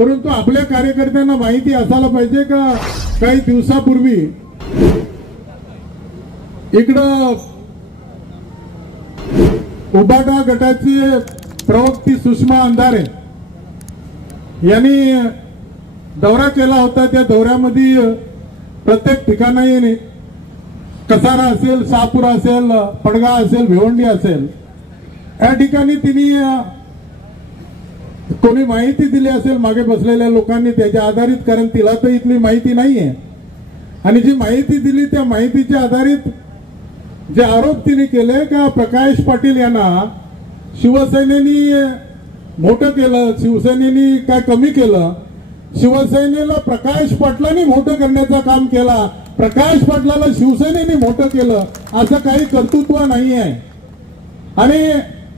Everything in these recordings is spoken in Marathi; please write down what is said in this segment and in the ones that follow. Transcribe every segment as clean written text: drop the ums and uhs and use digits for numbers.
परंतु आपल्या कार्यकर्त्यांना माहिती असायला पाहिजे का काही दिवसापूर्वी इकडं उबाटा गटाची प्रवक्ती सुषमा अंधारे यांनी दौरा केला होता। त्या दौऱ्यामध्ये प्रत्येक ठिकाणी कसारा असेल, शहापुरा असेल, पडगा असेल, भिवंडी असेल, या ठिकाणी तिने कोणी माहिती दिली असेल मागे बसलेल्या लोकांनी त्याच्या आधारित, कारण तिला तर इथली माहिती नाहीये, आणि जी माहिती दिली त्या माहितीच्या आधारित जे आरोप तिने केले का प्रकाश पाटील यांना शिवसेनेनी मोठं केलं, शिवसेनेनी काय कमी केलं, शिवसेनेला प्रकाश पाटलांनी मोठं करण्याचं काम केला, प्रकाश पाटलाला शिवसेनेने मोठं केलं, असं काही कर्तृत्व नाही आहे। आणि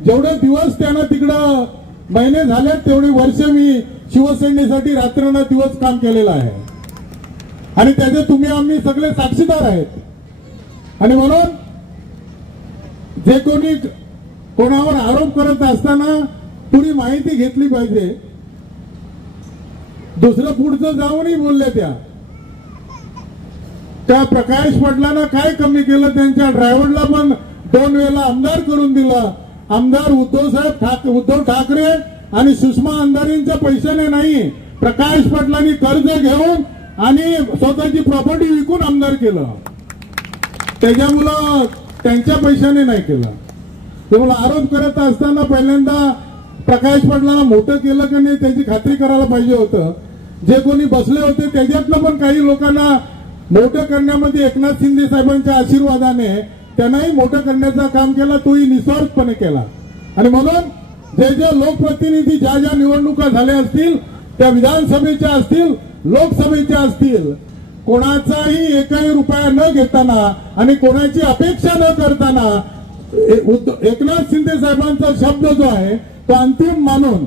जेवढे दिवस त्यांना तिकडं महिने झाले तेवढे वर्ष मी शिवसेनेसाठी रात्रन दिवस काम केलेलं आहे, आणि त्याचे तुम्ही आम्ही सगळे साक्षीदार आहेत। आणि म्हणून जे कोणी कोणावर आरोप करत असताना पुरी माहिती घेतली पाहिजे। दुसरं पुढचं जाऊनही बोलले त्या प्रकाश पाटलांना काय कमी केलं, त्यांच्या ड्रायव्हरला पण 2 वेळा आमदार करून दिलं। आमदार उद्धव ठाकरे आणि सुषमा अंधारेंच्या पैशाने नाही, प्रकाश पाटलांनी कर्ज घेऊन आणि स्वतःची प्रॉपर्टी विकून आमदार केलं, त्याच्यामुळं त्यांच्या पैशाने नाही केलं। त्यामुळे आरोप करत असताना पहिल्यांदा प्रकाश पाटलांना मोठं केलं का नाही त्याची खात्री करायला पाहिजे होतं। जे कोणी बसले होते त्याच्यातलं पण काही लोकांना मोठं करण्यामध्ये एकनाथ शिंदे साहेबांच्या आशीर्वादाने त्यांनाही मोठं करण्याचं काम केलं, तोही निस्वार्थपणे केला। आणि म्हणून जे लोकप्रतिनिधी ज्या निवडणुका झाल्या असतील, त्या विधानसभेच्या असतील, लोकसभेच्या असतील, कोणाचाही एकही रुपया न घेताना आणि कोणाची अपेक्षा न करताना एकनाथ शिंदे साहेबांचा शब्द जो आहे तो अंतिम मानून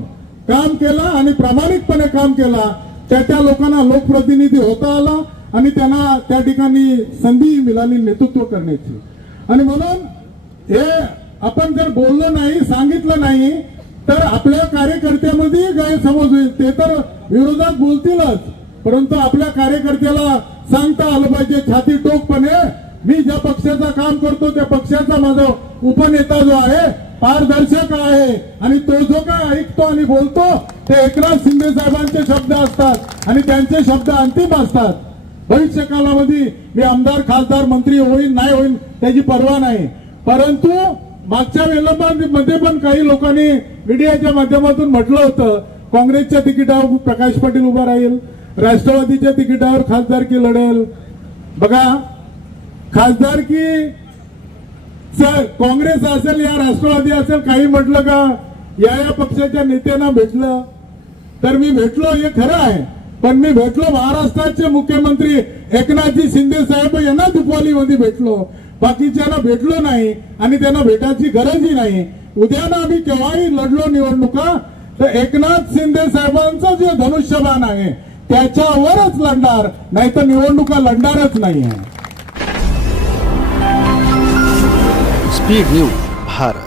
काम केला आणि प्रामाणिकपणे काम केला। त्या लोकांना लोकप्रतिनिधी होता आला आणि त्यांना त्या ठिकाणी संधी मिळाली नेतृत्व करण्याची। आणि म्हणून हे आपण जर बोललो नाही, सांगितलं नाही, तर आपल्या कार्यकर्त्यामध्ये गैरसमज होईल। ते तर विरोधात बोलतीलच, परंतु आपल्या कार्यकर्त्याला सांगता आलं पाहिजे छाती टोकपणे, मी ज्या पक्षाचं काम करतो त्या पक्षाचा माझा उपनेता जो आहे पारदर्शक आहे, आणि तो जो काय ऐकतो आणि बोलतो ते एकनाथ शिंदे साहेबांचे शब्द असतात आणि त्यांचे शब्द अंतिम असतात। भविष्य कालामध्ये मी आमदार, खासदार, मंत्री होईल नाही होईल त्याची पर्वा नाही, परंतु मागच्या वेळेमध्ये पण काही लोकांनी मीडियाच्या माध्यमातून म्हटलं होतं काँग्रेसच्या तिकिटावर प्रकाश पाटील उभा राहील, राष्ट्रवादीच्या तिकिटावर खासदारकी लढेल। बघा, खासदारकी काँग्रेस असेल या राष्ट्रवादी असेल, काही म्हटलं का या पक्षाच्या नेत्यांना भेटलं, तर मी भेटलो हे खरं आहे, पण मी भेटलो महाराष्ट्राचे मुख्यमंत्री एकनाथजी शिंदे साहेब यांना दुपालीमध्ये भेटलो, बाकीच्यांना भेटलो नाही आणि त्यांना भेटायची गरजही नाही। उद्या ना आम्ही केव्हाही लढलो निवडणुका तर एकनाथ शिंदे साहेबांचं जे धनुष्यबाण आहे त्याच्यावरच लढणार, नाहीतर निवडणुका लढणारच नाही आहे। Speed news Bharat.